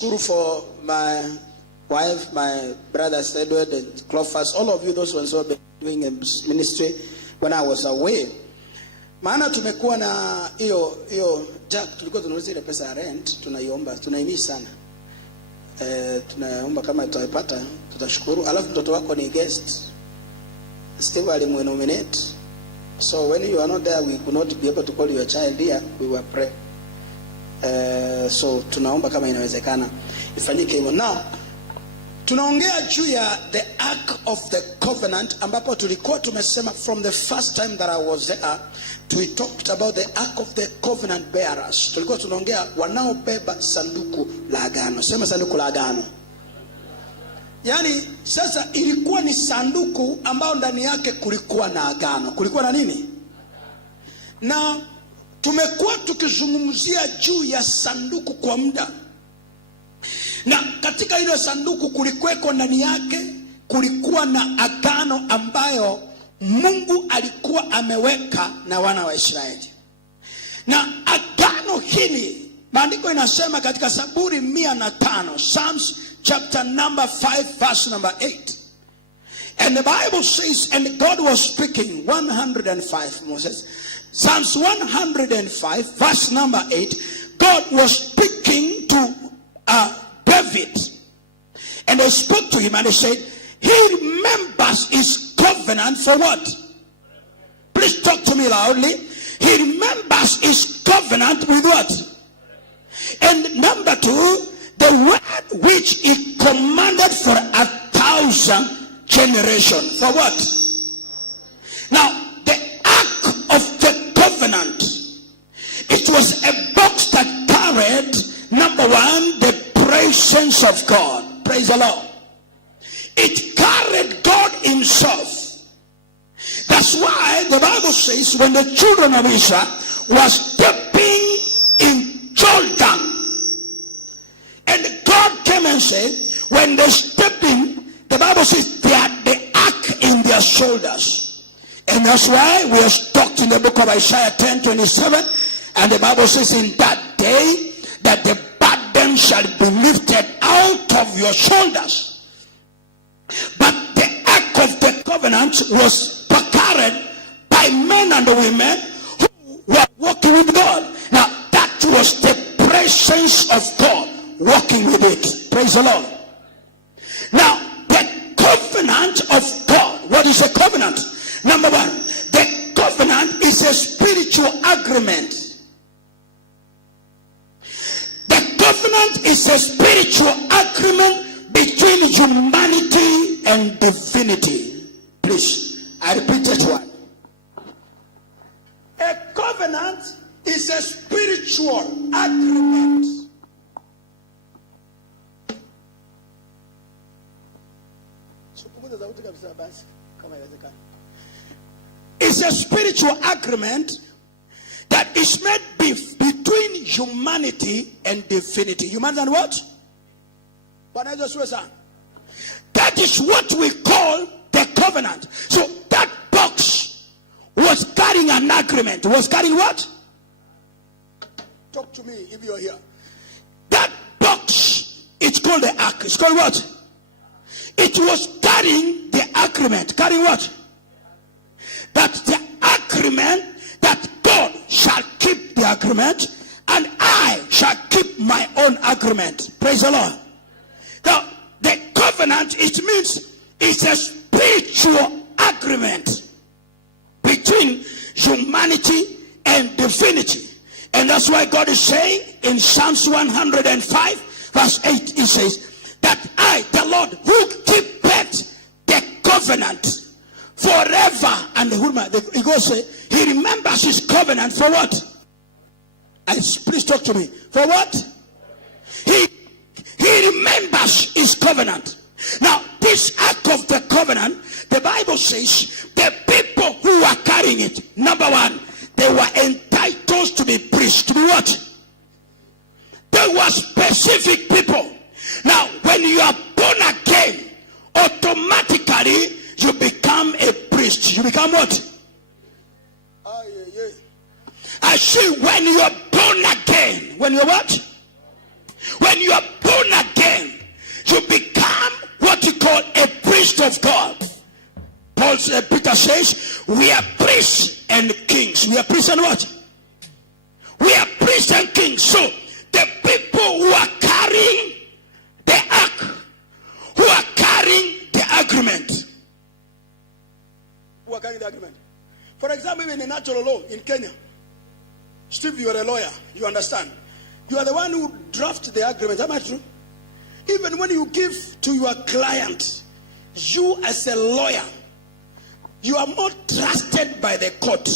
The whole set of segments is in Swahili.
School for my wife, my brothers Edward and Clophas, all of you, those ones who have been doing ministry when I was away. Maana tumekuwa na hiyo Jack, tulikuwa tunauliza ile pesa ya rent, tunaiomba, tunaimii sana. Tunaomba kama tutapata, tutashukuru. Alafu mtoto wako ni guest. Steve alimunominate. So when you are not there, we could not be able to call your child here. We were praying. So tunaomba kama inawezekana ifanyike hivyo. Now tunaongea juu ya the Ark of the Covenant, ambapo tulikuwa tumesema from the first time that I was there, we talked about the Ark of the Covenant bearers. Tulikuwa tunaongea wanaobeba sanduku la agano. Sema sanduku la agano. Yani sasa ilikuwa ni sanduku ambao ndani yake kulikuwa na agano. Kulikuwa na nini? Na tumekuwa tukizungumzia juu ya sanduku kwa muda. Na katika ile sanduku kulikuweko ndani yake kulikuwa na agano ambayo Mungu alikuwa ameweka na wana wa Israeli. Na agano hili maandiko inasema katika Zaburi 105, Psalms chapter number 5 verse number 8. And the Bible says, and God was speaking, 105 Moses. Psalms 105 verse number 8, God was speaking to David, and they spoke to him and they said, he remembers his covenant for what? Please talk to me loudly. He remembers his covenant with what? And number 2, the word which he commanded for 1,000 generations. For what? Now, of the covenant, it was a box that carried, number 1, the presence of God. Praise the Lord. It carried God himself. That's why the Bible says when the children of Israel was stepping in Jordan, and God came and said, when they step in, the Bible says they had the ark in their shoulders. And that's why we are stuck in the book of Isaiah 10:27. And the Bible says, in that day that the burden shall be lifted out of your shoulders. But the ark of the covenant was carried by men and women who were walking with God. Now that was the presence of God walking with it. Praise the Lord. Now the covenant of God. What is a covenant? Number 1, the covenant is a spiritual agreement. The covenant is a spiritual agreement between humanity and divinity. Please, I repeat that one. A covenant is a spiritual agreement. It's a spiritual agreement that is made between humanity and divinity. Humanity and what? That is what we call the covenant. So that box was carrying an agreement. Was carrying what? Talk to me if you're here. That box, it's called the ark. It's called what? It was carrying the agreement. Carrying what? That the agreement that God shall keep the agreement and I shall keep my own agreement. Praise the Lord. Now, the covenant, it means it's a spiritual agreement between humanity and divinity. And that's why God is saying in Psalms 105 verse 8, he says that I, the Lord, who keepeth the covenant forever. And he goes say, he remembers his covenant for what? Please talk to me. For what? He remembers his covenant. Now, this ark of the covenant, the Bible says the people who were carrying it, number 1, they were entitled to be priests. To be what? They were specific people. Now, when you are born again, automatically you become a priest. You become what? I see when you are born again. When you're what? When you are born again, you become what you call a priest of God. Peter says, we are priests and kings. We are priests and what? We are priests and kings. So the people who are carrying the ark, who are carrying the agreement. Who are carrying the agreement? For example, in a natural law in Kenya, Steve, you are a lawyer, you understand. You are the one who drafts the agreement. Am I true? Even when you give to your client, you as a lawyer, you are more trusted by the court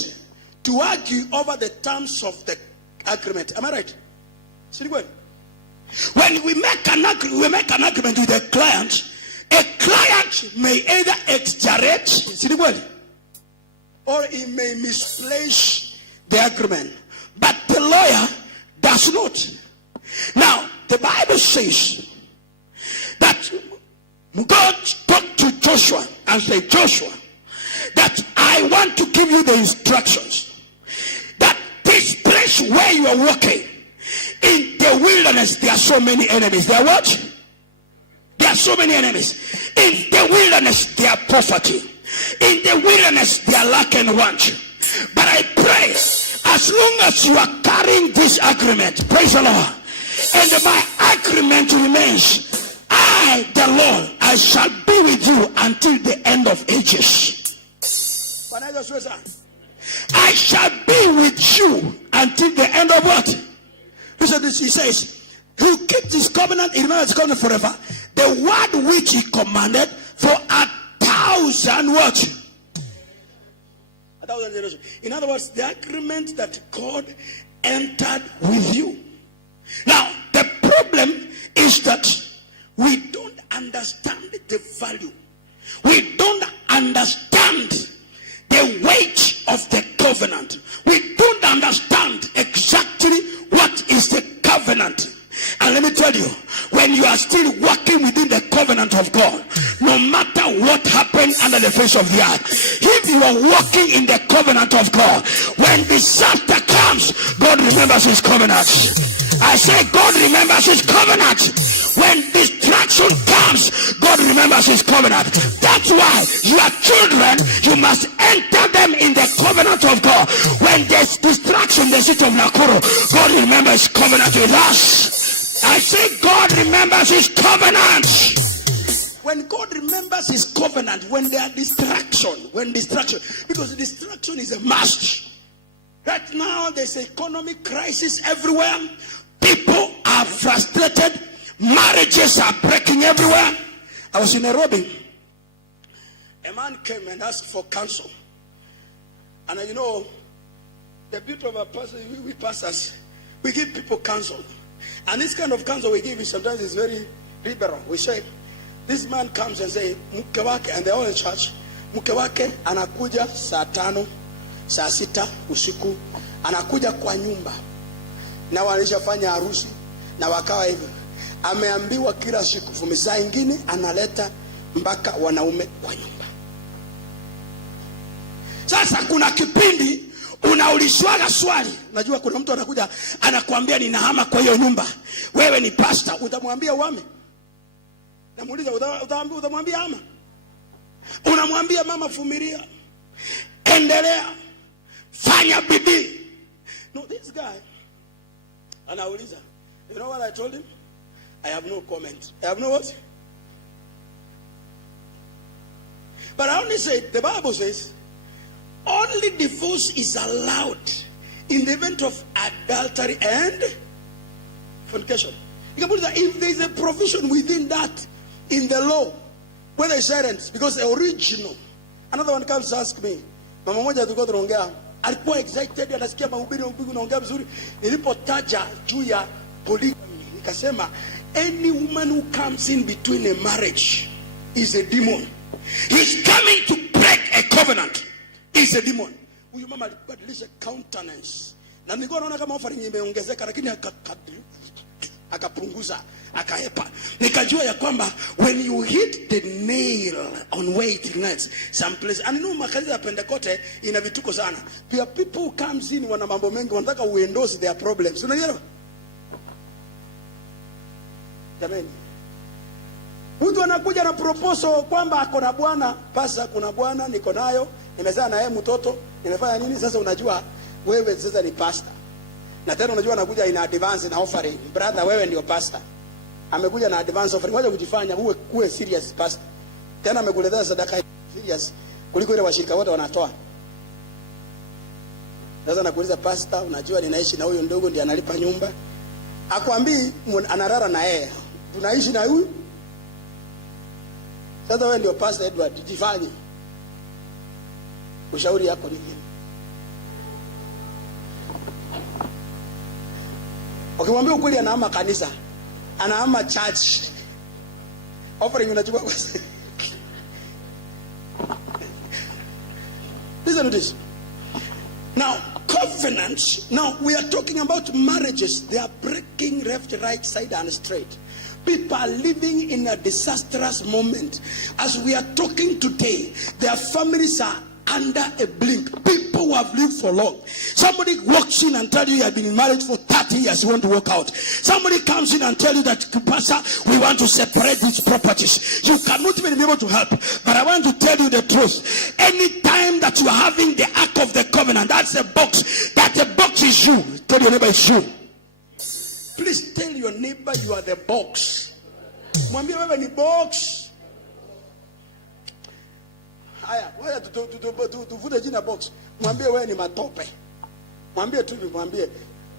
to argue over the terms of the agreement. Am I right? When we make an agreement with a client may either exaggerate or he may misplace the agreement. But the lawyer does not. Now, the Bible says that God spoke to Joshua and said, Joshua, that I want to give you the instructions that this place where you are walking, in the wilderness, there are so many enemies. There are what? There are so many enemies. In the wilderness, there are poverty. In the wilderness, there are lack and want. But I pray, as long as you are carrying this agreement, praise the Lord, and my agreement remains, I, the Lord, I shall be with you until the end of ages. I shall be with you until the end of what? He says, he'll keep this covenant, he remembers his covenant forever. The word which he commanded for 1,000 what? 1,000 generations. In other words, the agreement that God entered with you. Now, the problem is that we don't understand the value. We don't understand the weight of the covenant. We don't understand exactly what is the covenant. And let me tell you, when you are still walking within the covenant of God, no matter what happened under the face of the earth, if you are walking in the covenant of God, when disaster comes, God remembers his covenant. I say God remembers his covenant. When distraction comes, God remembers his covenant. That's why your children, you must enter them in the covenant of God. When there's distraction, the city of Nakuru, God remembers his covenant with us. I say God remembers his covenant. When God remembers his covenant, when there are distraction, because distraction is a must. Right now, there's an economic crisis everywhere. People are frustrated. Marriages are breaking everywhere. I was in Nairobi. A man came and asked for counsel. And you know, the beauty of a person, we pastors, we give people counsel. And this kind of counsel we give, sometimes is very liberal. We say, this man comes and say, mke wake, and they're all in church. Mke wake anakuja saa 5, saa 6 usiku, anakuja kwa nyumba. Na walishafanya harusi na wakawa hivyo. Ameambiwa kila siku fumiza ingine analeta mpaka wanaume kwa nyumba. Sasa kuna kipindi unaulishwaga swali. Najua kuna mtu anakuja anakuambia ninahama kwa hiyo nyumba. Wewe ni pastor, utamwambia uhame? Namuuliza utamwambia ama? Unamwambia mama vumilia. Endelea. Fanya bidii. No, this guy anauliza. You know what I told him? I have no comment. I have no what? But I only say, the Bible says, only divorce is allowed in the event of adultery and fornication. You can put that if there is a provision within that in the law, whether it's errant, because the original. Another one comes to ask me, mama moja tulikuwa tunaongea, alikuwa excited, anasikia mahubiri unaongea vizuri. Nilipotaja juu ya polygamy, nikasema any woman who comes in between a marriage is a demon. He's coming to break a covenant. Is a demon. Huyu mama alibadilisha countenance. Na nilikuwa naona kama offering imeongezeka, lakini akapunguza, akahepa. Nikajua ya kwamba when you hit the nail on where it ignites some place, and you know makanisa ya Pentecost ina vituko sana. There are people who comes in wana mambo mengi, wanataka uendorse their problems. Unanielewa? Jamani, mtu anakuja na proposal kwamba ako na bwana, pasa kuna bwana niko nayo, nimezaa na yeye mtoto, nimefanya nini? Sasa unajua wewe sasa ni pastor. Na tena unajua anakuja in advance na offering. Brother, wewe ndio pastor. Amekuja na advance offering. Wacha kujifanya uwe serious pastor. Tena amekuletea sadaka serious kuliko ile washirika wote wanatoa. Sasa nakuuliza pastor, unajua ninaishi na huyo ndogo ndiye analipa nyumba. Akwambii analala na yeye. Tunaishi na huyu. Sasa wewe ndio pastor Edward, jifanye. Ushauri yako ni nini? Ukimwambia ukweli anahama kanisa, anahama church. Offering unachukua kwa sasa. Listen to this. Now, covenants. Now, we are talking about marriages. They are breaking left, right, side, and straight. People are living in a disastrous moment. As we are talking today, their families are under a blink. People who have lived for long. Somebody walks in and tells you have been married for 30 years, you want to walk out. Somebody comes in and tells you that, Pastor, we want to separate these properties. You cannot even be able to help. But I want to tell you the truth. Anytime that you are having the Ark of the Covenant, that's a box. That the box is you. Tell your neighbor it's you. Please tell your neighbor you are the box. Mwambie wewe ni box. Haya, wewe tuvute jina box. Mwambie wewe ni matope. Mwambie tu, mwambie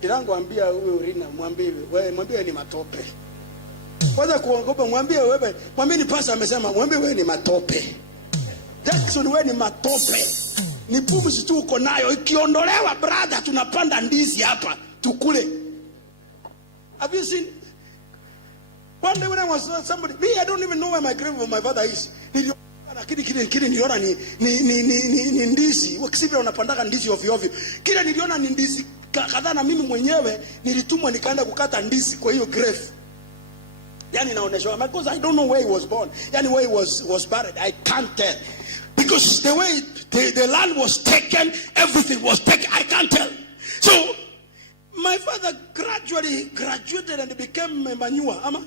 Irango, ambia wewe Urina, mwambie wewe ni matope. Kwanza kuongopa, mwambie wewe, mwambie ni pastor amesema, mwambie wewe ni matope. Jackson, wewe ni matope. Ni pumzi tu uko nayo, ikiondolewa brother tunapanda ndizi hapa tukule. Have you seen? One day when I was somebody, me, I don't even know where my grave of my father is. Kile niliona ni ndizi. Wakisibira unapandaka ndizi ovyo ovyo. Kile niliona ni ndizi kadhaa, na mimi mwenyewe nilitumwa nikaenda kukata ndizi kwa hiyo grave. Yani naoneshwa because I don't know where he was born. Yani where he was buried. I can't tell. Because the way the land was taken, everything was taken. I can't tell. So my father graduated and became a manure. Ama?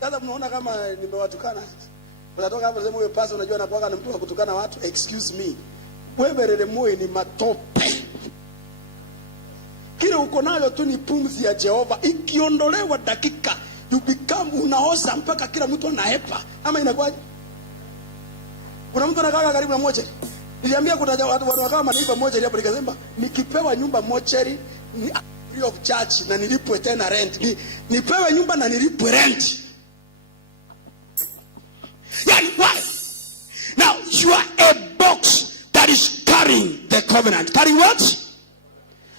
Sasa mnaona kama nimewatukana. Unatoka hapo sema wewe pasa unajua anapoaka na mtu wa kutukana watu. Excuse me. Wewe Relemoi ni matope. Kile uko nayo tu ni pumzi ya Jehova. Ikiondolewa dakika, you become unaoza mpaka kila mtu anahepa. Ama inakuwaje? Kuna mtu anakaa karibu na mocheri. Niliambia kuna watu wakawa manaiba mocheri hapo, nikasema nikipewa nyumba mocheri ni free of charge na nilipwe tena rent. Nipewe nyumba na nilipwe rent. Yani why? Now you are a box that is carrying the covenant. Carrying what?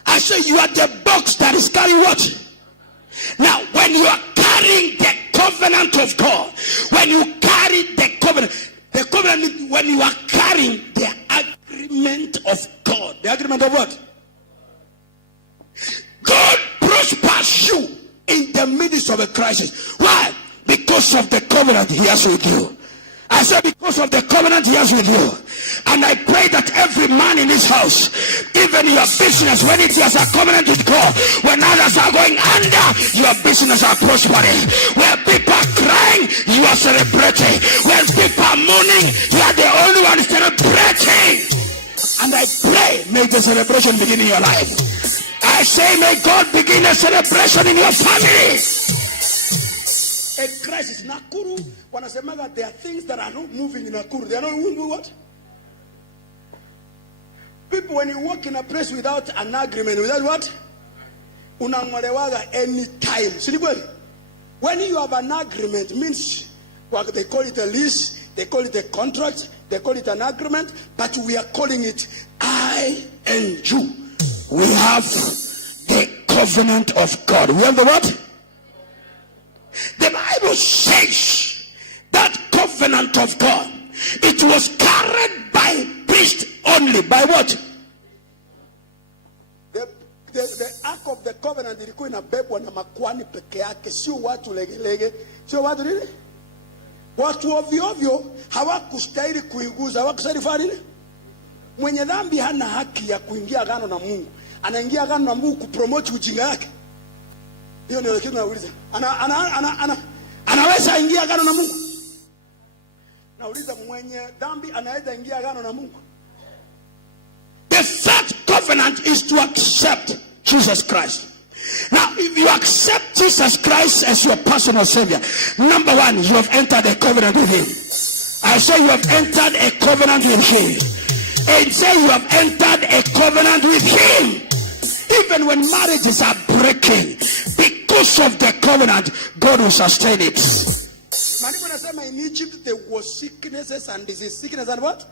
I say you are the box that is carrying what? Now when you are carrying the covenant of God, when you carry the covenant when you are carrying the agreement of God. The agreement of what? God prospers you in the midst of a crisis. Why? Because of the covenant he has with you. I said because of the covenant he has with you. And I pray that every man in this house, even your business, when it has a covenant with God, when others are going under, your business are prospering. Where people are crying, you are celebrating. When people are mourning, you are the only one celebrating. And I pray, may the celebration begin in your life. I say, may God begin a celebration in your family. A crisis. Nakuru, wanasemaga there are things that are not moving in Nakuru. They are not moving what? People, when you walk in a place without an agreement, without what? Unang'olewaga anytime. When you have an agreement, means what they call it a lease, they call it a contract, they call it an agreement, but we are calling it I and you. We have the covenant of God. We have the what? The Bible says that covenant of God, it was carried by priest only. By what? The ark of the covenant ilikuwa inabebwa na makuhani peke yake, sio watu legelege, sio watu nini? Watu ovyo ovyo hawakustahili kuiguza, hawakustahili fanya nini? Mwenye dhambi hana haki ya kuingia agano na Mungu. Anaingia agano na Mungu kupromote ujinga yake. Hiyo ndio kitu nauliza. Anaweza ingia agano na Mungu? Nauliza, mwenye dhambi anaweza ingia agano na Mungu? The third covenant is to accept Jesus Christ. Now, if you accept Jesus Christ as your personal Savior, number one, you have entered a covenant with Him. I say you have entered a covenant with Him. And say you have entered a covenant with Him. Even when marriages are breaking, because of the covenant, God will sustain it. In Egypt there was sicknesses and disease. Sickness and what?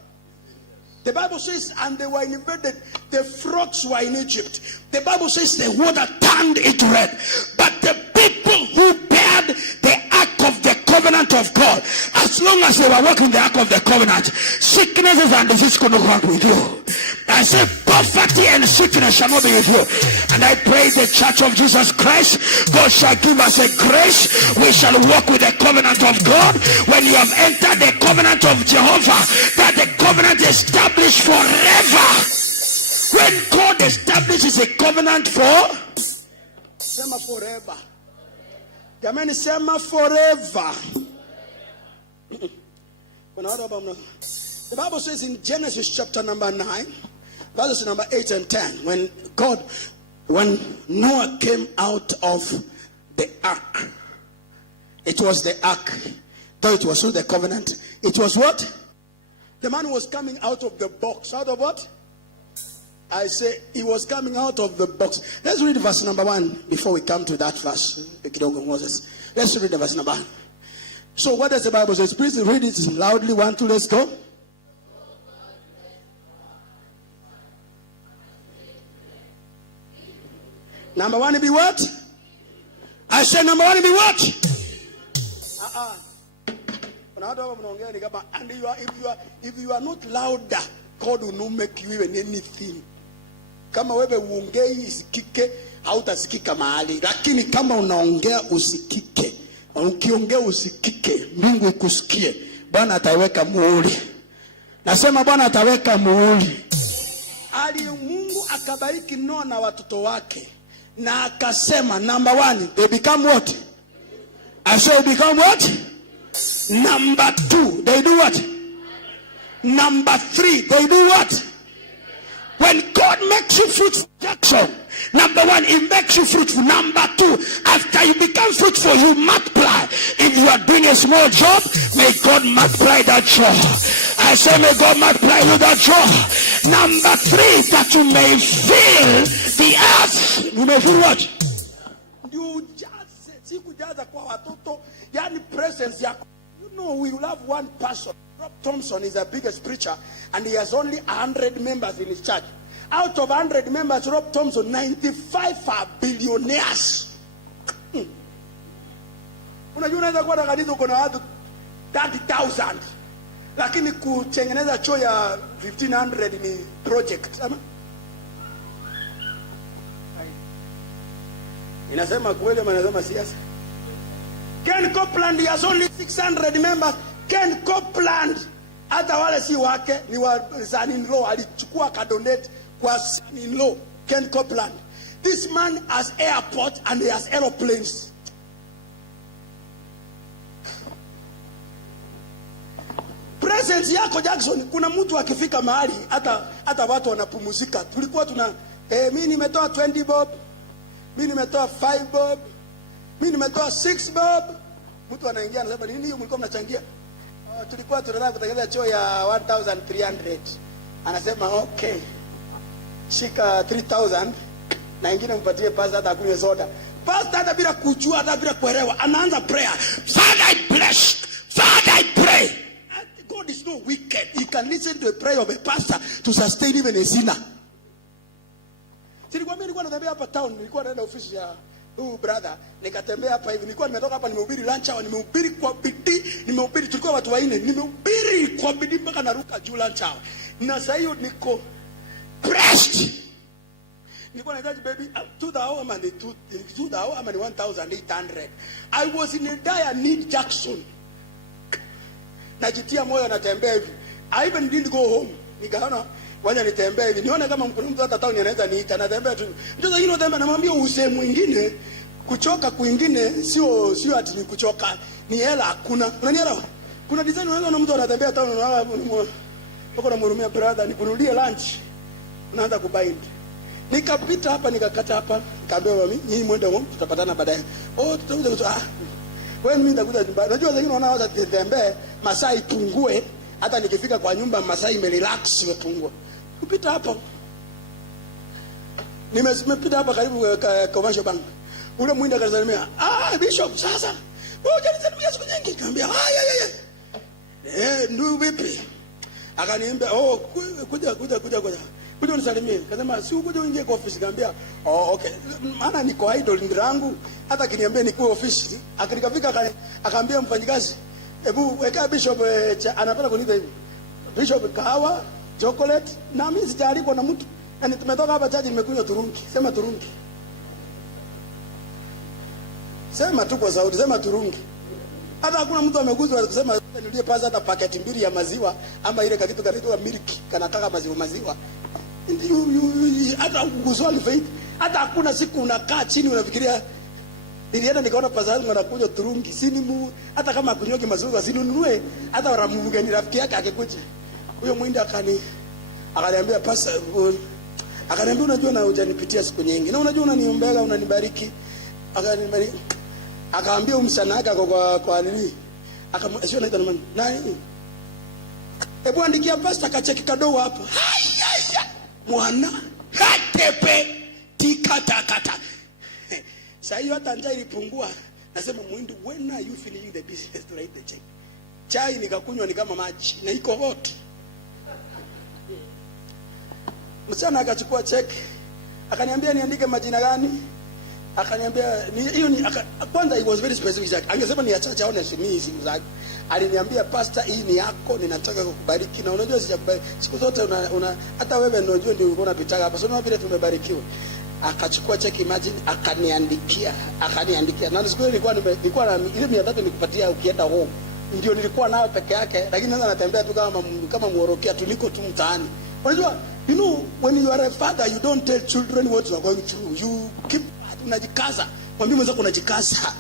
The Bible says, and they were invaded. The frogs were in Egypt. The Bible says the water turned it red. But the people who bared the ark of the covenant of God, as long as they were walking the ark of the covenant, sicknesses and disease could not walk with you. I say poverty and sickness shall not be with you. And I pray the church of Jesus Christ, God shall give us a grace. We shall walk with the covenant of God. When you have entered the covenant of Jehovah, that the covenant is established forever. When God establishes a covenant for, sema forever. Jamani, sema forever. The Bible says in Genesis chapter number 9, verses number 8 and 10, when Noah came out of the ark, it was the ark, though it was through the covenant, it was what? The man was coming out of the box. Out of what? I say he was coming out of the box. Let's read verse number 1 before we come to that verse. Let's read the verse number 1. So what does the Bible say? Please read it loudly. 1, 2, let's go. Number 1 be what? I said number 1 be what? And if you are not louder, God will not make you even anything. Kama wewe uongei isikike, hautasikika mahali. Lakini kama unaongea usikike, ukiongea usikike, mbingu ikusikie, Bwana ataweka muhuri. Nasema Bwana ataweka muhuri. Mungu akabariki Noa na watoto wake. Na akasema number 1, they become what? I say become what? Number 2, they do what? Number 3, they do what? When God makes you fruitful, Jackson, number 1, He makes you fruitful. Number 2, after you become fruitful, you multiply. If you are doing a small job, may God multiply that job. I say, may God multiply you that job. Number 3, that you may fill the earth. You may feel what? You just see kwa watoto, yani presence yako. You know, we will have one person. Rob Thompson is the biggest preacher, and he has only 100 members in his church. Out of 100 members, Rob Thompson, 95 are billionaires. Unajua unaweza kuwa na kanisa uko na watu 30,000, lakini kutengeneza choo ya 1,500 ni project. Inasema kweli ama inasema siasa? Ken Copeland has only 600 members. Ken Copeland, hata wale si wake, ni wa son-in-law, alichukua kadonate kwa son-in-law. Ken Copeland. This man has airport and he has aeroplanes. Presence yako Jackson, kuna mtu akifika mahali hata watu wanapumzika. Tulikuwa mimi nimetoa 20 bob, mimi nimetoa 5 bob, mimi nimetoa 6 bob. Mtu anaingia anasema nini hiyo mlikuwa mnachangia? Tulikuwa tunataka kutengeneza choo ya 1,300. Anasema okay, shika 3,000 na ingine mpatie pastor hata akunywe soda. Pastor hata bila kujua, hata bila kuelewa, anaanza prayer. Father I bless, Father I pray. God is no wicked. He can listen to a prayer of a pastor to sustain even a sinner. Nilikuwa natembea hapa town, nilikuwa naenda ofisi ya brother, nikatembea hapa hivi, nilikuwa nimetoka hapa, nimehubiri lunch hour, nimehubiri kwa bidii, tulikuwa watu 4, nimehubiri kwa bidii mpaka naruka juu lunch hour. Na sasa hiyo niko pressed. Nilikuwa nahitaji baby 2,000 and 1,800. I was in a dire need Jackson. Najitia moyo natembea hivi. I even didn't go home. Nikaona wacha nitembea hivi. Nione kama mtu hata town anaweza niita, natembea tu. Ndio hiyo tembea, namwambia use mwingine kuchoka kwingine sio ati ni kuchoka, ni hela hakuna. Unanielewa? Kuna design unaanza na mtu anatembea town unaona uko na mhurumia brother nikunulie lunch. Unaanza kubind. Nikapita hapa nikakata hapa, kaambiwa mimi nyinyi mwende huko tutapatana baadaye. Tutakuja wewe mimi nitakuja nyumbani. Unajua wengine wanaanza kutembea masaa ipungue, hata nikifika kwa nyumba masaa imerelax imepungua. Kupita hapa. Nimepita hapa karibu Commercial Bank. Ule mwinda akanisalimia, Bishop sasa. Wewe hujanisalimia siku nyingi. Nikamwambia, ndio vipi? Akaniambia, kuja unisalimie. Akasema, si ukuje uingie kwa ofisi. Nikamwambia, okay. Maana niko idol ndirangu, hata kiniambia nikuwe ofisi. Akanikafika akaambia mfanyikazi, hebu weka Bishop anapenda kuniita hivi. Bishop kahawa, chocolate, na mimi sijaalikwa na mtu. Yaani tumetoka hapa chaji nimekunywa turungi. Sema turungi. Sema tu kwa sauti, sema turungi. Hata hakuna mtu ameguzwa kusema nilie pasa hata paketi mbili ya maziwa ama ile kitu kanaitwa milk kanataka maziwa. Hata kuguzwa ni faith. Hata hakuna siku unakaa chini unafikiria nilienda nikaona pasa yangu anakunywa turungi. Sini hata kama akunyoki maziwa sinunue hata waramuge ni rafiki yake akikuja. Huyo mwindi akaniambia pasa akaniambia unajua na hujanipitia siku nyingi. Na unajua unaniombea unanibariki. Akaambia msana wake kwa nini? Sio naita nani? Hebu andikia pastor kacheki kadogo hapo. Mwana hatepe tikatakata. Sasa hiyo hata njaa ilipungua. Nasema Muhindi, when are you finishing the business to write the check? Chai nikakunywa ni kama maji na iko hot. Msana akachukua check. Akaniambia niandike majina gani? Akaniambia hiyo ni kwanza it was very specific. Angesema ni achache au nasimii simu zake. Aliniambia pastor, hii ni yako, ninataka kukubariki. Na unajua sijakubariki. Siku zote hata wewe unajua ndio uko unapita hapa. Sio vile tumebarikiwa. Akachukua check, imagine, akaniandikia. Na siku ile nilikuwa na ile 300 nikupatia ukienda home. Ndio nilikuwa nayo peke yake, lakini sasa natembea tu kama muorokia tuliko tu mtaani. Unajua, you know, when you are a father you don't tell children what you are going through. You keep unajikaza. Mwambie mwenzako unajikaza.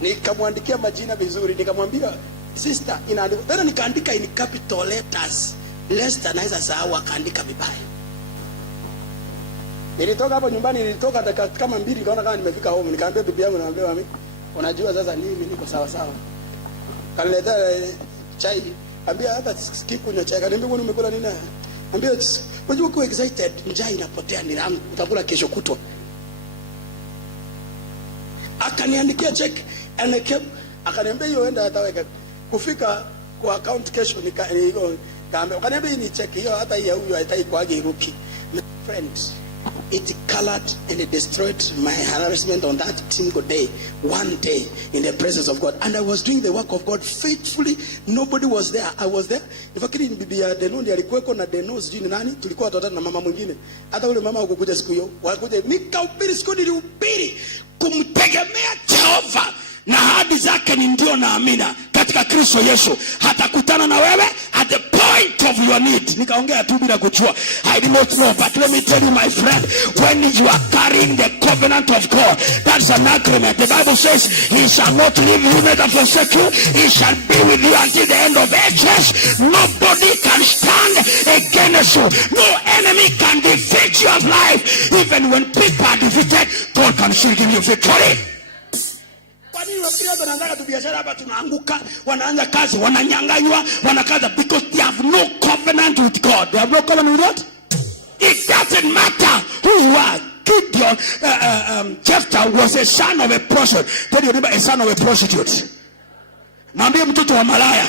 Nikamwandikia majina vizuri, nikamwambia sister inaandika. Tena nikaandika in capital letters. Lester anaweza sahau akaandika vibaya. Nilitoka hapo nyumbani, nilitoka dakika kama 2 nikaona kama nimefika home. Nikamwambia bibi yangu, namwambia mami, unajua sasa mimi niko sawa sawa. Kanileta chai, ambia hata sikikunywa chai. Kaniambia wewe umekula nini? Ambia unajua uko excited, njaa inapotea ni rangu, utakula kesho kutwa. Akaniandikia check, akaniambia hiyo enda ataweka kufika kwa account kesho kaambia. Akaniambia ni check hiyo, hata hiyo huyo haitai kwage iruki. Friends, it colored and it destroyed my harassment on that single day, one day in the presence of God. And I was doing the work of God faithfully. Nobody was there. I was there. Nifikiri ni bibi ya Denondi alikuweko na Deno sijui ni nani. Tulikuwa watu watatu na mama mwingine. Hata ule mama hukukuja siku hiyo. Walikuja nikahubiri siku nilihubiri kumtegemea Jehova na ahadi zake ni ndio na amina katika Kristo Yesu. Hatakutana na wewe at the point of your need. Nikaongea tu bila kujua. I did not know, but let me tell you my friend, when you are carrying the covenant of God, that's an agreement. The Bible says he shall not leave you neither forsake you. He shall be with you until the end of ages. Nobody can stand against you. No enemy can defeat your life. Even when people are defeated, God can still give you victory. Wanaanza tu biashara hapa tunaanguka, wanaanza kazi wananyang'anywa, wanakaza because they have no covenant with God. They have no covenant with God. It doesn't matter who you are. Gideon, Jephthah was a son of a prostitute. Tell you remember a son of a prostitute. Mwambie mtoto wa malaya.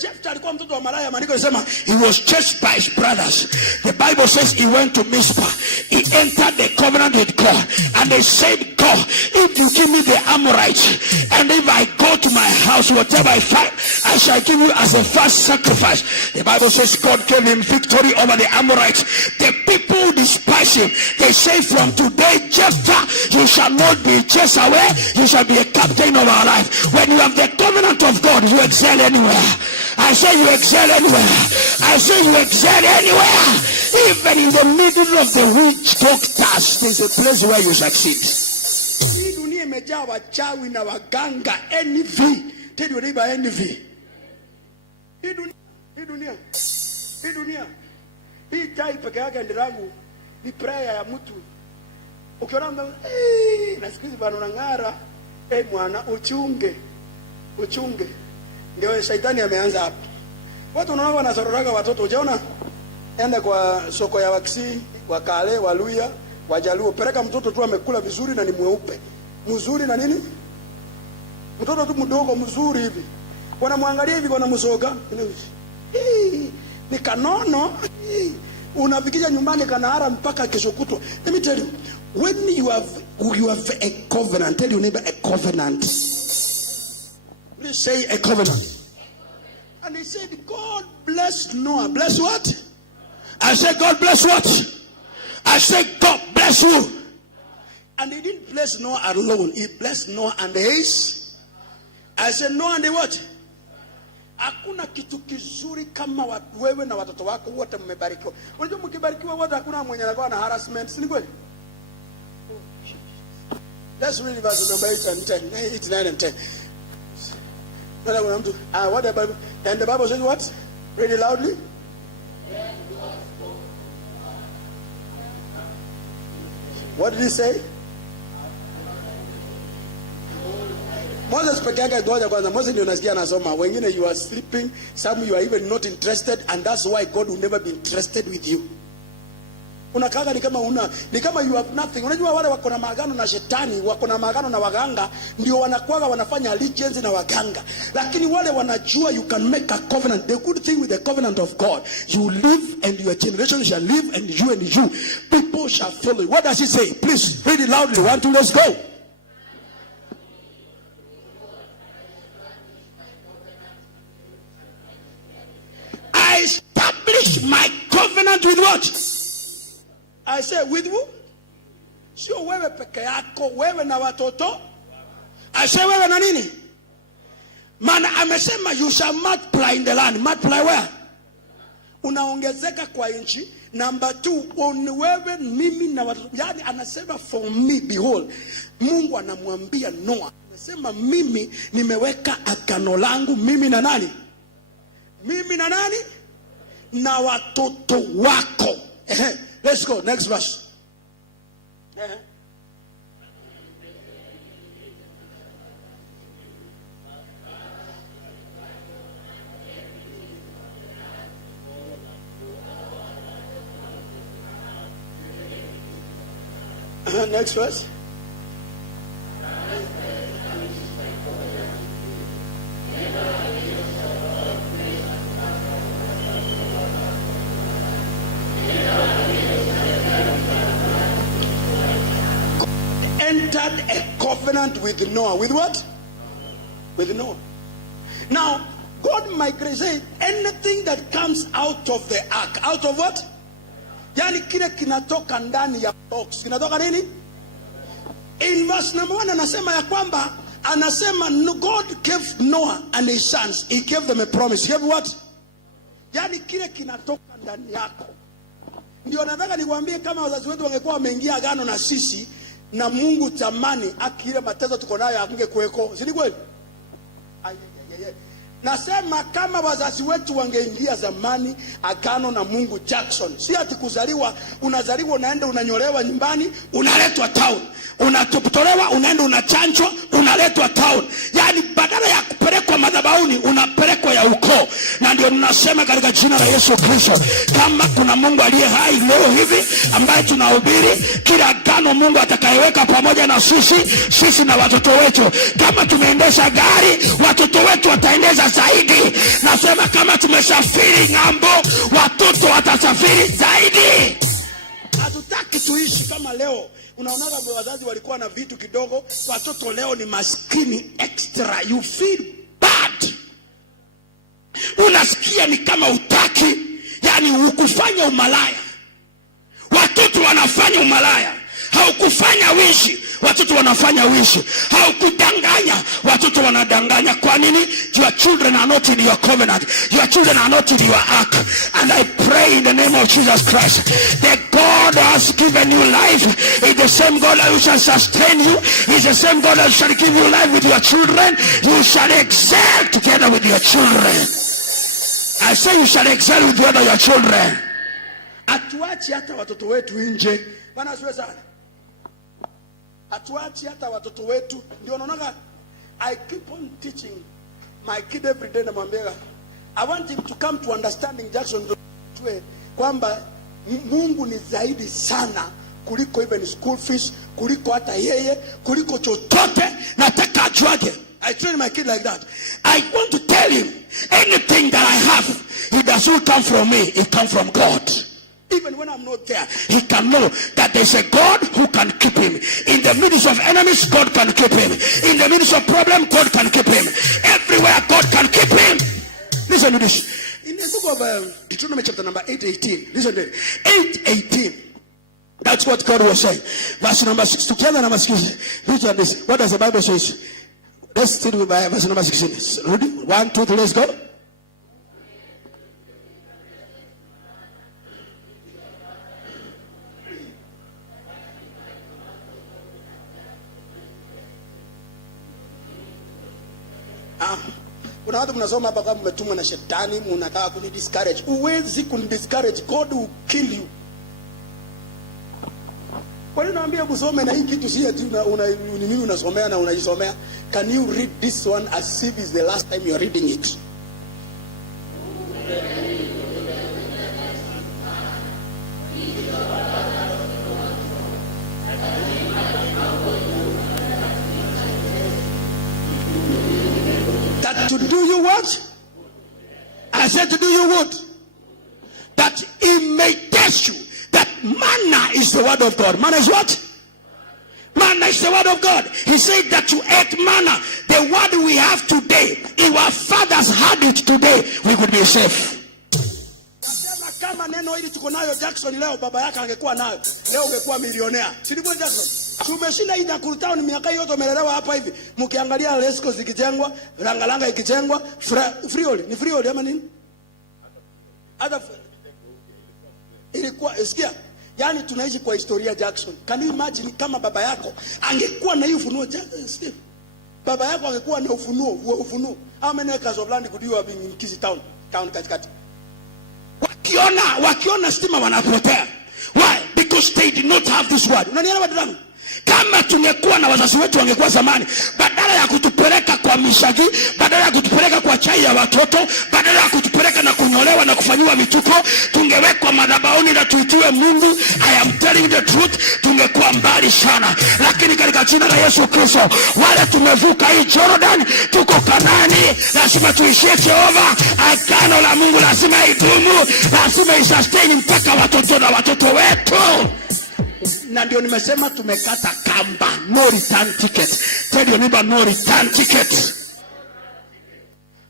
Jephthah alikuwa mtoto wa malaya. Maandiko yanasema he was chased by his brothers. The Bible says he went to Mizpah. He entered the covenant with God, and they said, God, if you give me the Amorites, and if I go to my house, whatever I find, I shall give you as a first sacrifice. The Bible says God gave him victory over the Amorites. The people who despise him, they say, from today, Jephthah, you shall not be chased away. You shall be a captain of our life. When you have the covenant of God, you excel anywhere. I say you excel anywhere. I say you excel anywhere. Even in the middle of the witch doctors, there's a place where you succeed. Hii dunia imejaa wachawi na waganga. Envy. Tell your neighbor envy. Hii dunia. Hii chai peke yake ndirangu ni prayer ya mtu. Ukiona mtu nasikizi bana unang'ara, mwana uchunge. Ndio shetani ameanza hapo. Watu unaona wanasororaga watoto, unaona? Enda kwa soko ya Waksi, Wakale, Waluya, Wajaluo, peleka mtoto tu amekula vizuri na ni mweupe. Mzuri na nini? Mtoto tu mdogo mzuri hivi. Wanamwangalia hivi kwa mzoga. Ni kanono. Unafikisha nyumbani kanahara mpaka kesho kutwa. Let me tell you, when you have a covenant, tell your neighbor a covenant. Please say a covenant. And he said, God bless Noah. Bless what? I said, God bless what? I said, God bless you. And he didn't bless Noah alone. He blessed Noah and his. I said, Noah and the what? Hakuna kitu kizuri kama wewe na watoto wako wote mmebarikiwa. Unajua mkibarikiwa wote hakuna mwenye anakuwa na harassment, si kweli? Let's read verse number 8 and 10. 8, 9 and 10. What the Bible? And the Bible says what? Read it loudly. What did he say? Moses peke yake ngoja kwanza. Moses ndio nasikia anasoma. Wengine you are sleeping, some you are even not interested, and that's why God will never be interested with you. Unakaga ni kama you have nothing. Unajua wale wako na maagano na shetani, wako na maagano na waganga, ndio wanakuwa wanafanya allegiance na waganga. Lakini wale wanajua you can make a covenant. The good thing with the covenant of God, you live and your generation shall live, and you people shall follow. What does it say? Please read it loudly. 1, 2, let's go. I establish my covenant with what? I say with who? Sio wewe peke yako, wewe na watoto. I say wewe na nini? Maana amesema you shall multiply in the land. Multiply where? Unaongezeka kwa nchi. Number 2, wewe mimi na watoto. Yani anasema for me, behold. Mungu anamwambia Noah. Anasema mimi nimeweka agano langu mimi na nani? Mimi na nani? Na watoto wako. Let's go. Next verse. Next verse. Entered a covenant with Noah. With what? With Noah. Now, God might say anything that comes out of the ark. Out of what? Yani kile kinatoka ndani ya box. Kinatoka nini? In verse number 1 anasema ya kwamba, anasema God gave Noah and his sons. He gave them a promise. He gave what? Yani kile kinatoka ndani yako. Ndio nataka niwaambie kama wazazi wetu wangekuwa wameingia agano na sisi, na Mungu tamani akile mateso tuko nayo angekuweko. Si kweli? Nasema kama wazazi wetu wangeingia zamani agano na Mungu Jackson. Si ati kuzaliwa, unazaliwa unaenda unanyolewa nyumbani, unaletwa town. Unatolewa unaenda unachanjwa, unaletwa town. Yani badala ya kupelekwa madhabahuni unapelekwa ya ukoo. Na ndio ninasema katika jina la Yesu Kristo, kama kuna Mungu aliye hai leo hivi ambaye tunahubiri, kila agano Mungu atakayeweka pamoja na sisi na watoto wetu, kama tumeendesha gari, watoto wetu wataendesha zaidi. Nasema kama tumesafiri ng'ambo, watoto watasafiri zaidi. Hatutaki tuishi kama leo. Unaonaga wazazi walikuwa na vitu kidogo, watoto leo ni maskini extra. You feel bad. Unasikia ni kama utaki, yani ukufanya umalaya. Watoto wanafanya umalaya. Haukufanya wishi, watoto wanafanya wishi. Haukudanganya, watoto wanadanganya. Kwa nini? Your children are not in your covenant. Your children are not in your ark. And I pray in the name of Jesus Christ, the God has given you life is the same God who shall sustain you. Is the same God that shall give you life with your children. You shall excel together with your children. I say you shall excel with your children. Atuachi hata watoto wetu nje. Bwana asiwe sana. Atuachi hata watoto wetu. Ndio unaona I keep on teaching my kid every day, na mwambia I want him to come to understanding Jackson kwamba Mungu ni zaidi sana kuliko even school fees, kuliko hata yeye, kuliko chochote. Nataka ajuage. I train my kid like that. I want to tell him anything that I have, it does not come from me, it comes from God. Even when I'm not there, he can know that there's a God who can keep him. In the midst of enemies, God can keep him. In the midst of problem, God can keep him. Everywhere, God can keep him. Listen to this. In the book of Deuteronomy chapter number 8:18. Listen to it. 8:18. That's what God was saying. Verse number 6. Together, number 6. Listen to this. What does the Bible say? Let's start with verse number 16. Ready? 1, 2, 3, let's go. Kuna watu mnasoma hapa kama mmetumwa na shetani, mnataka kuni discourage. Uwezi kuni discourage, God will kill you. Kwa nini naambia usome na hii kitu si ati nini unasomea na unajisomea? Can you read this one as if it's the last time you are reading it? That to do you what? I said to do you what? That it may test you. That manna is the word of God. Manna is what? Manna is the word of God. He said that you ate manna. The word we have today, if our fathers had it today, we could be safe. Kama neno hili tuko nayo Jackson leo, baba yake angekuwa nayo leo, ungekuwa milionea. Si ndivyo Jackson? Tumeshinda hii Nakuru Town miaka yote, umelelewa hapa hivi. Mkiangalia Lesco zikijengwa, Langalanga ikijengwa, Frioli, ni Frioli ama nini? Hata ilikuwa sikia. Yani tunaishi kwa historia Jackson. Can you imagine kama baba yako angekuwa na ufunuo Steve? Baba yako angekuwa na ufunuo. How many acres of land could you have in Kisii town katikati? Wakiona stima wanapotea. Why? Because they did not have this word. Unanielewa dadangu? Kama tungekuwa na wazazi wetu wangekuwa zamani, badala ya kutupeleka kwa mishagi, badala ya kutupeleka kwa chai ya watoto, badala ya kutupeleka na kunyolewa na kufanyiwa vituko, tungewekwa madhabahuni na tuitiwe Mungu. I am telling the truth, tungekuwa mbali sana. Lakini katika jina la Yesu Kristo, wale tumevuka hii Jordan, tuko Kanaani, lazima tuishie Jehova. Agano la Mungu lazima idumu, lazima isustain mpaka watoto na watoto wetu. Na ndio nimesema tumekata kamba, no return ticket. Tell your neighbor no return ticket.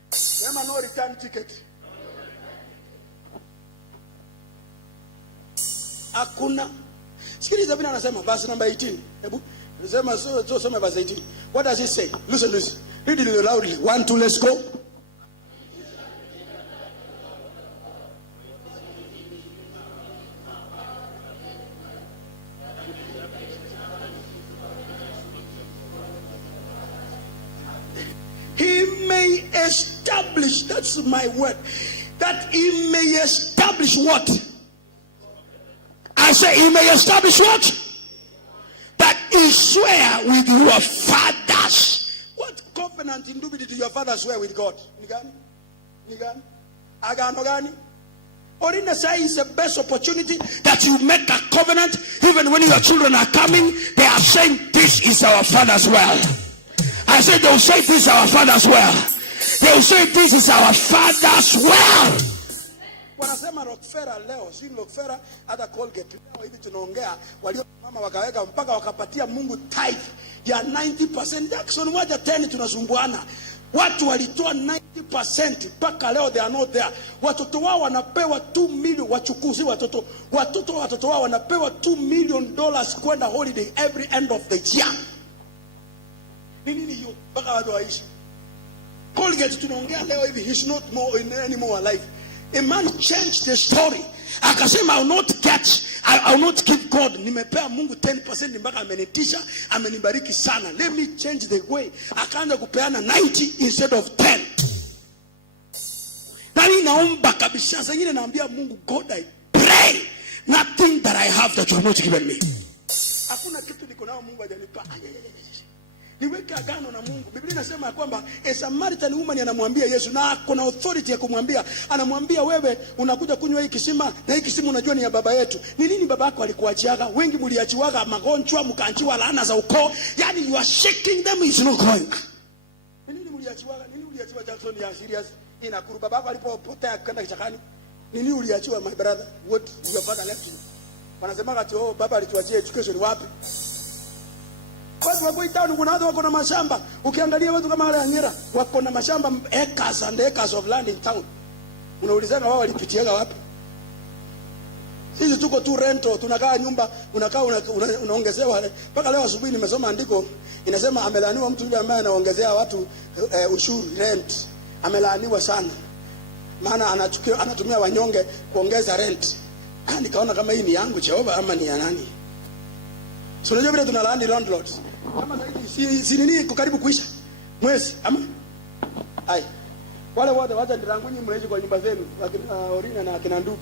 Sema no return ticket. Hakuna. Sikiliza vile anasema verse number 18. Hebu sema soma verse 18. What does it say? Listen. Read it loudly. 1, 2, let's go. He may establish, that's my word, that he may establish what? I say he may establish what? That he swear with your fathers. What covenant in did your father swear with God? Nigani? Agano gani? Or in the say is the best opportunity that you make a covenant. Even when your children are coming, they are saying this is our father's well. I said they'll say this is our father's well. They'll say this is our father's well. Wanasema Rockefeller leo, si Rockefeller hata Colgate leo hivi tunaongea, walio mama wakaweka mpaka wakapatia Mungu tithe ya 90%. Jackson moja 10 tunasumbuana. Watu walitoa 90% mpaka leo they are not there. Watoto wao wanapewa 2 million, wachukuzi watoto wao wanapewa $2 million kwenda holiday every end of the year. Nini hiyo? Mpaka watu waishi. Colgate tunaongea leo hivi, he's not more anymore alive. A man changed the story. Akasema I will not give God. Nimepea Mungu 10% mpaka amenitisha, amenibariki sana. Let me change the way. Akaanza kupeana 90 instead of 10. Nani naomba kabisa sasa nyingine naambia Mungu, God I pray nothing that I have that you have not given me. Hakuna kitu niko nao Mungu hajanipa. Niweke agano na Mungu. Biblia inasema kwamba a Samaritan woman anamwambia Yesu, na kuna authority ya kumwambia, anamwambia wewe unakuja kunywa hii kisima, na hii kisima unajua ni ya baba yetu. Ni nini baba yako alikuachiaga? Wengi mliachiwaga magonjwa, mkaanchiwa laana za ukoo. Yani you are shaking them, is not going. Ni nini mliachiwaga? Nini uliachiwa Jackson ya serious? Inakuru baba yako alipopotea kwenda kichakani. Nini uliachiwa my brother? What your father left you? Wanasema ati oh baba alituachia education wapi? Watu wako town, kuna watu wako na mashamba. Ukiangalia watu kama wale Anyera wako na mashamba, acres and acres of land in town. Unaulizana wao walipitiaga wapi? Sisi tuko tu rento, tunakaa nyumba, unakaa unaongezewa. Mpaka leo asubuhi nimesoma andiko inasema amelaaniwa mtu yule ambaye anaongezea watu ushuru rent. Amelaaniwa sana. Maana anatumia wanyonge kuongeza rent. Nikaona kama hii ni yangu Jehova ama ni ya nani? So unajua vile tunalaani landlords. Kama zaidi si nini karibu kuisha mwezi ama wale wote wacha ndirangunyi mnaishi kwa nyumba zenu wakina Orina na akina Ndugu.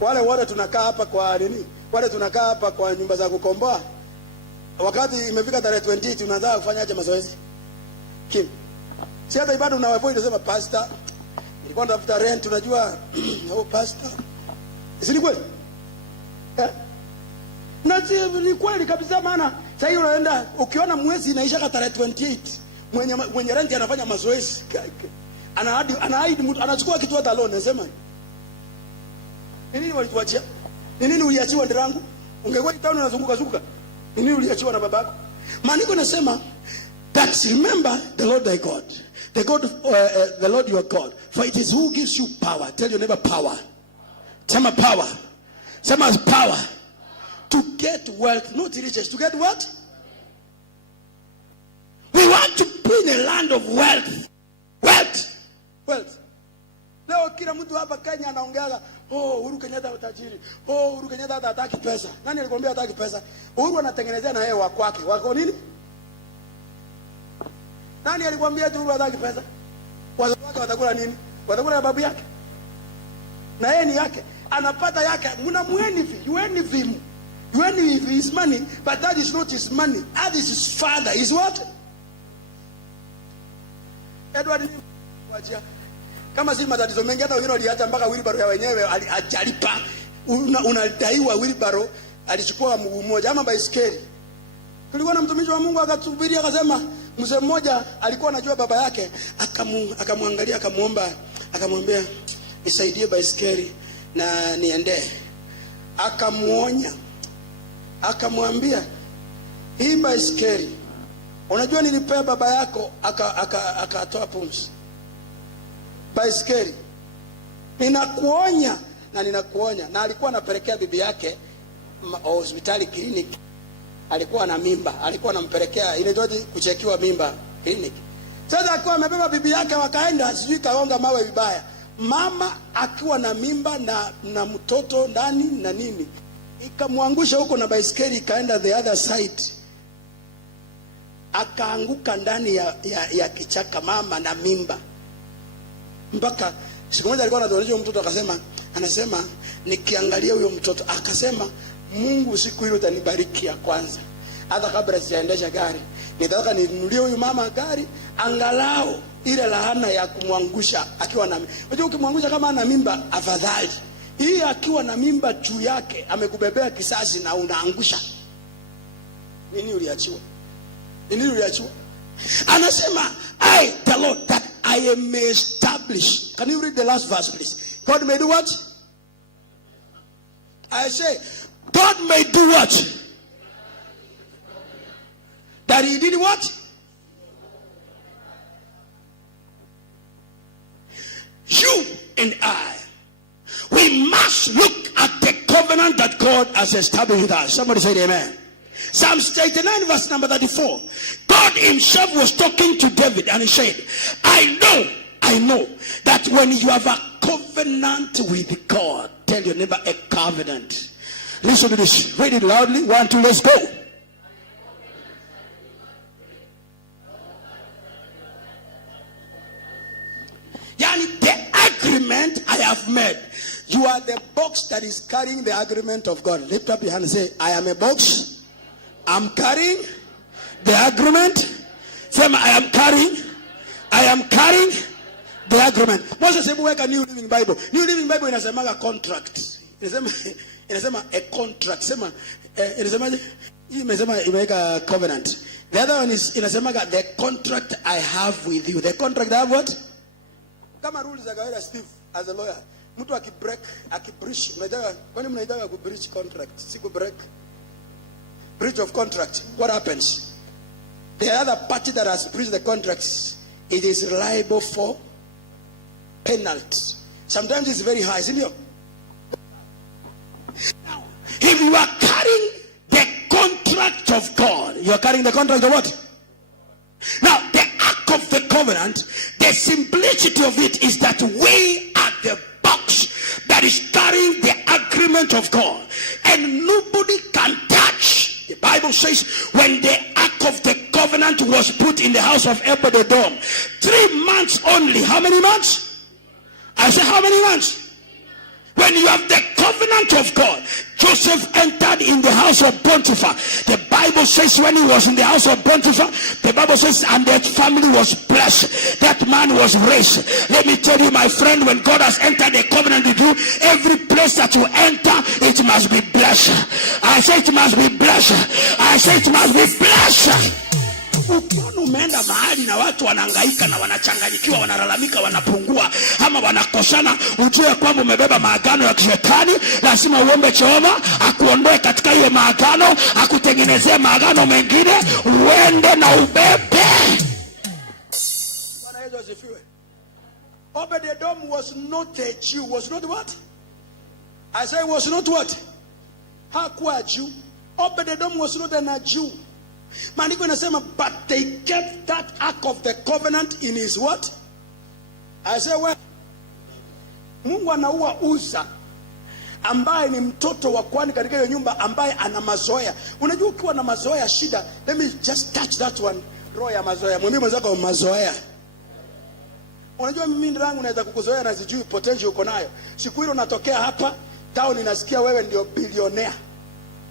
Wale wote tunakaa hapa kwa nini? Wale tunakaa hapa kwa nyumba za kukomboa. Wakati imefika tarehe 20 tunaanza kufanya aje mazoezi. Kim. Si hata ibada unawaavoid unasema pastor nilikuwa natafuta rent unajua oh pastor. Si ni kweli? Na ni kweli kabisa, maana sasa unaenda ukiona mwezi inaisha tarehe 28 mwenye rent anafanya mazoezi, anaahidi mtu anachukua kitu hata loan. Nasema nini walituachia? Nini uliachiwa ndirangu? Ungekuwa town unazunguka. Nini uliachiwa na babako? Maandiko nasema that remember the Lord thy God, the Lord your God, for it is who gives you power. Tell your neighbor power. Sema power. Sema power. To get wealth, not riches. To get what? We want to be in a land of wealth. Wealth. Leo kila mtu hapa Kenya anaongeaga, oh Uhuru Kenyatta utajiri. Oh Uhuru Kenyatta hataki pesa. Nani alikwambia hataki pesa? Uhuru anatengenezea na yeye wa kwake. Wako nini? Nani alikwambia Uhuru hataki pesa? Watoto wake watakula nini? Watakula ya babu yake. Na yeye ni yake. Anapata yake. You envy him. You envy his money, but that is not his money. That is his father. Is what? Edward wachia. Kama si matatizo mengi hata wengine waliacha mpaka wheelbarrow ya wenyewe ajalipa. Unadaiwa wheelbarrow, alichukua mguu mmoja ama baiskeli. Kulikuwa na mtumishi wa Mungu akatubiri akasema mzee mmoja alikuwa anajua baba yake, akamwangalia akamwambia nisaidie baiskeli na niende. Akamuonya. Akamwambia hii baiskeli unajua nilipea baba yako, akatoa pumzi. Baiskeli ninakuonya na alikuwa anapelekea bibi yake hospitali clinic. Alikuwa na mimba, alikuwa anampelekea inaitwa kuchekiwa mimba clinic. Sasa akiwa amebeba bibi yake wakaenda sijui kaonga mawe vibaya. Mama akiwa na mimba na mtoto ndani na nini. Ikamwangusha huko na baiskeli ikaenda the other side. Akaanguka ndani ya kichaka mama na mimba. Mpaka siku moja alikuwa anatuonyesha mtoto anasema nikiangalia huyo mtoto akasema Mungu siku hiyo utanibariki ya kwanza. Hata kabla sijaendesha gari, nitaka ninunulie huyu mama gari angalau ile laana ya kumwangusha akiwa na mimba. Unajua ukimwangusha kama ana mimba afadhali. Hii akiwa na mimba juu yake amekubebea kisasi na unaangusha. Nini uliachiwa? Anasema the Lord that I may establish. Can you read the last verse please? God may do what? I say God may do what? That he did what? and I, we must look at the covenant that God has established with us. Somebody say amen. Psalms 89 verse number 34. God himself was talking to David and he said, I know that when you have a covenant with God, tell your neighbor, a covenant. Listen to this. Read it loudly. 1, 2, let's go. Yani, the agreement I have made. You are the box that is carrying the agreement of God. Lift up your hand and say, I am a box. I'm carrying the agreement. Say, I am carrying the agreement. Moses said, "Weka New Living Bible." New Living Bible inasemaga contract. Inasema a contract. Inasema imeweka covenant. The other one is inasemaga the contract I have with you. The contract I have what? Kama rules za kawaida, Steve, as a lawyer, mtu akibreach, kwani mnaitaka kubreach contract? Si kubreak. Breach of contract. What happens? The other party that has breached the contracts, it is liable for penalty. Sometimes it's very high, isn't it? Now, if you are carrying the contract of God, you are carrying the contract of what? Now, the ark of the covenant, the simplicity of it is that we are the box that is carrying the agreement of God, and nobody can touch. The Bible says when the ark of the covenant was put in the house of Obed-Edom, 3 months only. How many months? I say how many months? When you have the covenant of God, Joseph entered in the house of Potiphar. The Bible says when he was in the house of Potiphar, the Bible says, and that family was blessed. That man was raised. Let me tell you, my friend, when God has entered the covenant with you, every place that you enter, it must be blessed. I say it must be blessed. I say it must be blessed. Ukiona umeenda mahali na watu wanahangaika na wanachanganyikiwa, wanalalamika, wanapungua ama wanakosana, ujue kwamba umebeba maagano ya kishetani. Lazima uombe Jehova akuondoe katika hiyo maagano, akutengenezee maagano mengine, uende na ubebe. Bwana Yesu asifiwe. Obed-Edom was not a Jew. Was not what? I say was not what? Hakuwa Jew. Obed-Edom was not a Jew. Maandiko inasema, but they kept that ark of the covenant in his what? I say, well, Mungu anaua Uza ambaye ni mtoto wa kwani katika hiyo nyumba, ambaye ana mazoea. Unajua ukiwa na mazoea shida. Let me just touch that one. Roho ya mazoea. Mwambie mwenzako mazoea. Unajua mimi ndangu naweza kukuzoea na sijui potential uko nayo. Siku ile unatokea hapa town, inasikia wewe ndio billionaire.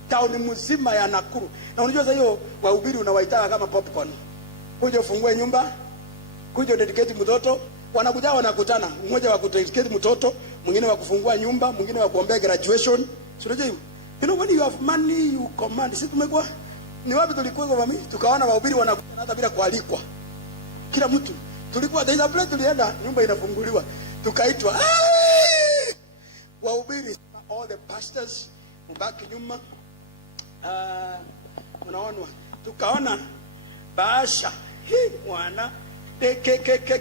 Town mzima ya Nakuru. Na unajua sasa hiyo wahubiri unawaitaka kama popcorn. Kuja ufungue nyumba, kuja dedicate mtoto, wanakuja wanakutana. Mmoja wa kudedicate mtoto, mwingine wa kufungua nyumba, mwingine wa kuombea graduation. Sio hiyo? You know, when you have money you command. Sisi tumekuwa ni wapi tulikuwa kwa mimi? Tukaona wahubiri wanakutana hata bila kualikwa. Kila mtu tulikuwa there is a place tulienda, nyumba inafunguliwa. Tukaitwa. Wahubiri, all the pastors mbaki nyuma. Unaonwa, tukaona Baasha hii mwana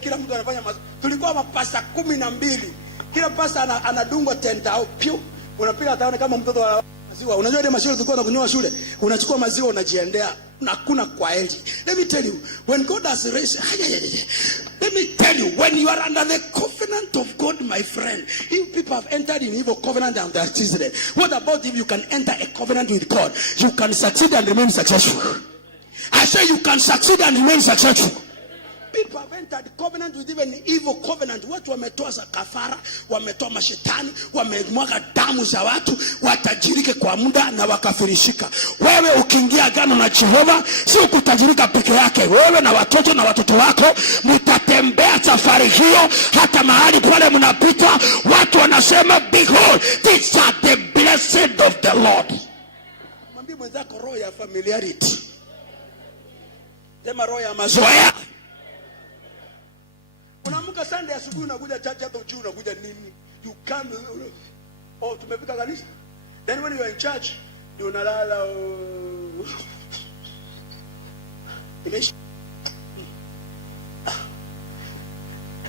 kila mtu anafanya tulikuwa mapasa 12, kila pasa anadungwa 10 au piu, unapiga taone kama mtoto wa maziwa. Unajua ile mashule tulikuwa tunakunywa shule, unachukua maziwa unajiendea na kuna kwaeli. Let me tell you, when God has raised, let me tell you, when you are under the covenant of God, my friend, if people have entered in evil covenant and they are succeeded, what about if you can enter a covenant with God? You can succeed and remain successful. I say you can succeed and remain successful. People have entered covenant with even evil covenant. Watu wametoa za kafara, wametoa mashetani, wamemwaga damu za watu, watajirike kwa muda na wakafirishika. Wewe ukiingia agano na Jehova, si ukutajirika peke yake. Wewe na watoto wako mtatembea safari hiyo, hata mahali pale mnapita watu wanasema, behold, these are the blessed of the Lord. Mwambie mwenzako roho ya familiarity. Sema roho ya mazoea. Unaamka Sunday asubuhi unakuja church, hata ujui unakuja nini. You come, oh tumefika kanisa. Then when you are in church, you unalala.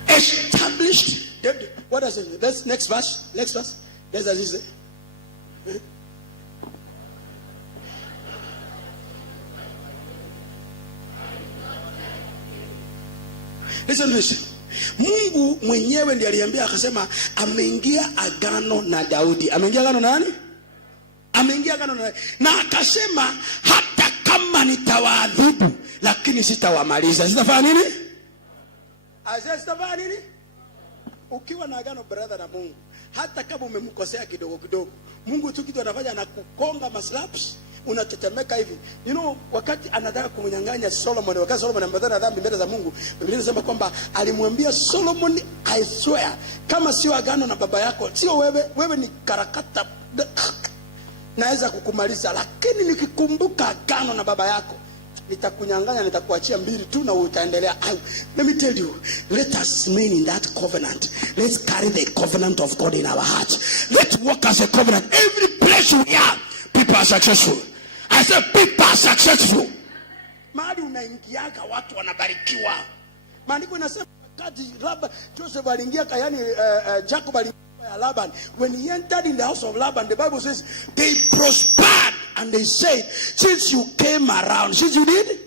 Established What does it say? Let's next verse. Next verse. Yes, as it say. Listen to this. Mungu mwenyewe ndiye aliambia akasema ameingia agano na Daudi. Ameingia agano na nani? Ameingia agano na na akasema hata kama nitawaadhibu lakini sitawamaliza. Sitafanya nini? Sitafanya nini? Ukiwa na agano brother na Mungu, hata kama umemkosea kidogo kidogo, Mungu tu kitu anafanya na kukonga maslaps, unatetemeka hivi. You know, wakati anataka kumnyang'anya Solomon, wakati Solomon amepata dhambi mbele za Mungu, Biblia inasema kwamba alimwambia Solomon, I swear, kama sio agano na baba yako, sio wewe ni karakata, naweza kukumaliza, lakini nikikumbuka agano na baba yako, nitakunyang'anya, nitakuachia mbili tu na utaendelea. Let me tell you, let us remain in that covenant. Let's carry the covenant of God in our hearts. Let's walk as a covenant. Every place we are, people are successful. I said people are successful. Mahali unaingiaga watu wanabarikiwa. Maandiko inasema wakati Joseph aliingia yani Jacob aliingia Laban, when he entered in the house of Laban, the Bible says they prospered and they said, since you came around, since you did,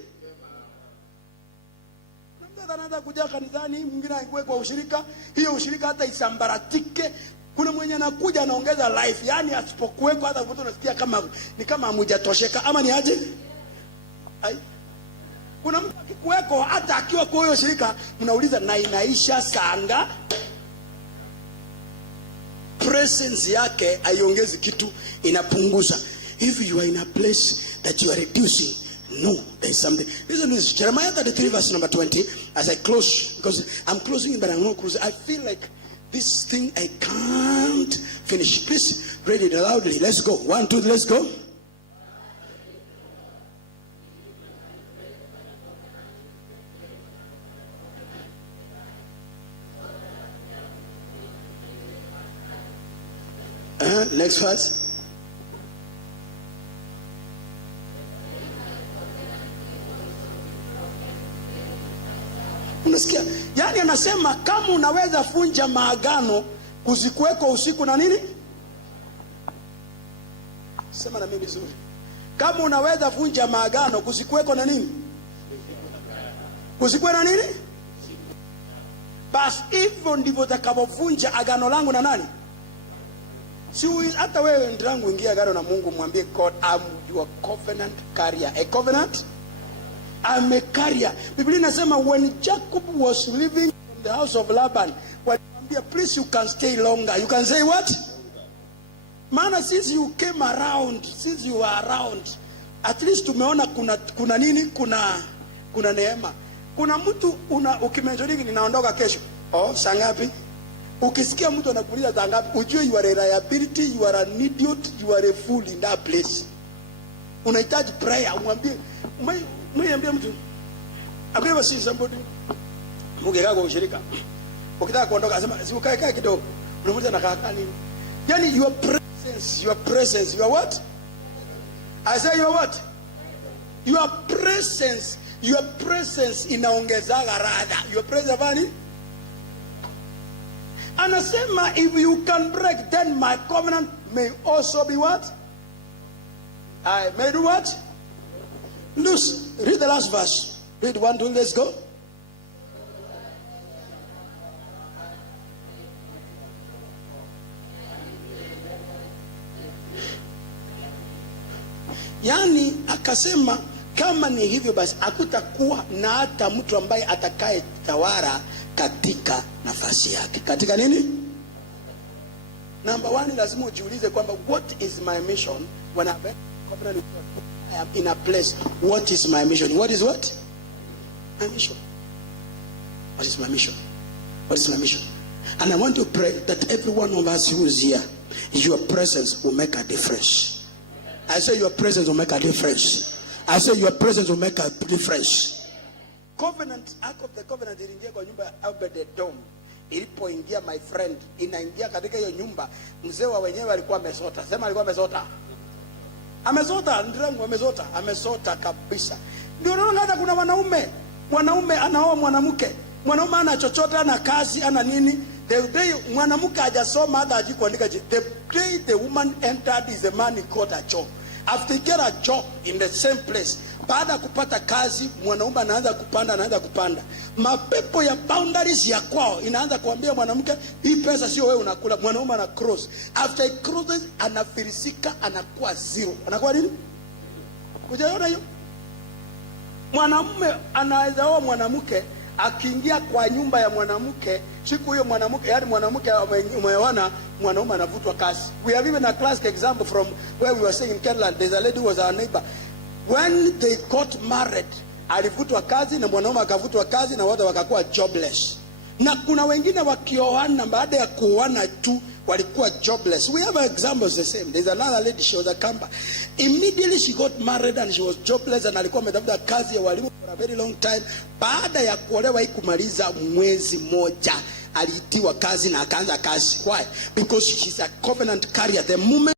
anaanza kuja kanisani, mwingine aingie kwa ushirika, hiyo ushirika hata isambaratike. Kuna mwenye anakuja anaongeza life, yani asipokuweko hata mtu unasikia kama ni kama hamjatosheka ama ni aje? Kuna mtu akikuweko hata akiwa kwa hiyo shirika mnauliza na inaisha sanga. Presence yake haiongezi kitu, inapunguza. If you are in a place that you are reducing, no, there is something. Listen to this, Jeremiah 33 verse number 20. As I close, because I'm closing it, but I'm not closing. I feel like this thing I can't finish. Please read it loudly. Let's go. 1, 2, let's go. Next verse. Unasikia? Yani anasema kama unaweza funja maagano kuzikuweko usiku na nini? Sema na mimi vizuri. Kama unaweza funja maagano kuzikuweko na nini? Kuzikuwe na nini? Basi hivyo ndivyo utakavyofunja agano langu na nani? Si hata wewe ndirangu ingia agano na Mungu, mwambie God, I'm your covenant carrier. A covenant? I'm a carrier. Biblia inasema when Jacob was living from the house of Laban, walimwambia please you can stay longer. You can say what? Maana since you came around, since you are around, at least tumeona kuna nini? Kuna neema. Kuna mtu ukimentioning ninaondoka kesho. Oh, saa ngapi? Ukisikia mtu anakuuliza saa ngapi, ujue you are a liability, you are an idiot, you are a fool in that place. Unahitaji prayer, umwambie, mwambie mtu. I've never seen somebody mugeka kwa ushirika. Ukitaka kuondoka asema si ukae kidogo. Unamuuliza nakaa nini? Yani your presence, you are what? I say you are what? Your presence inaongezaga radha. Your presence bani? Anasema if you can break, then my covenant may also be what? I may do what? Loose. Read the last verse. Read 1, 2, let's go. Yani akasema kama ni hivyo basi hakutakuwa na hata mtu ambaye atakaye tawala katika nafasi yake. Katika nini? Number 1, lazima ujiulize kwamba what is my mission when I am in a place. What is my mission? What is what? My mission. What is my mission? What is my mission? And I want to pray that every one of us who is here, your presence will make a difference. I say your presence will make a difference. I say your presence will make a difference. Covenant, Ark of the Covenant iliingia kwa nyumba ya Obed-Edom. Ilipoingia, my friend, inaingia katika hiyo nyumba, mzee wa wenyewe alikuwa amesota. Sema alikuwa amesota. Amesota, ndirangu amesota kabisa. Ndio unaona hata kuna wanaume anaoa mwanamke. Mwanaume ana chochote, ana kazi, ana nini, The day mwanamke hajasoma hata hajui kuandika, the day the woman entered is a man he got a job. After he get a job in the same place, baada kupata kazi, mwanaume anaanza kupanda. Mapepo ya boundaries ya kwao inaanza kuambia mwanamke, hii pesa sio wewe unakula. Mwanaume ana cross. After he crosses, anafirisika, anakuwa zero. Anakuwa nini? Unaona hiyo? Mwanamume anaweza oa mwanamke, akiingia kwa nyumba ya mwanamke, siku hiyo mwanamke, yani mwanamke umeona, mwanaume anavutwa kazi. We have even a classic example from where we were saying in Kerala. There's a lady who was our neighbor. When they got married, alivutwa kazi na mwanaume akavutwa kazi na wote wakakuwa jobless. Na kuna wengine wakioana baada ya kuoana tu walikuwa jobless. We have examples the same. There's another lady, she was a camper. Immediately she got married and she was jobless, and alikuwa ametafuta kazi ya walimu for a very long time. Baada ya kuolewa ikumaliza mwezi moja, aliitiwa kazi na akaanza kazi. Why? Because she's a covenant carrier. The moment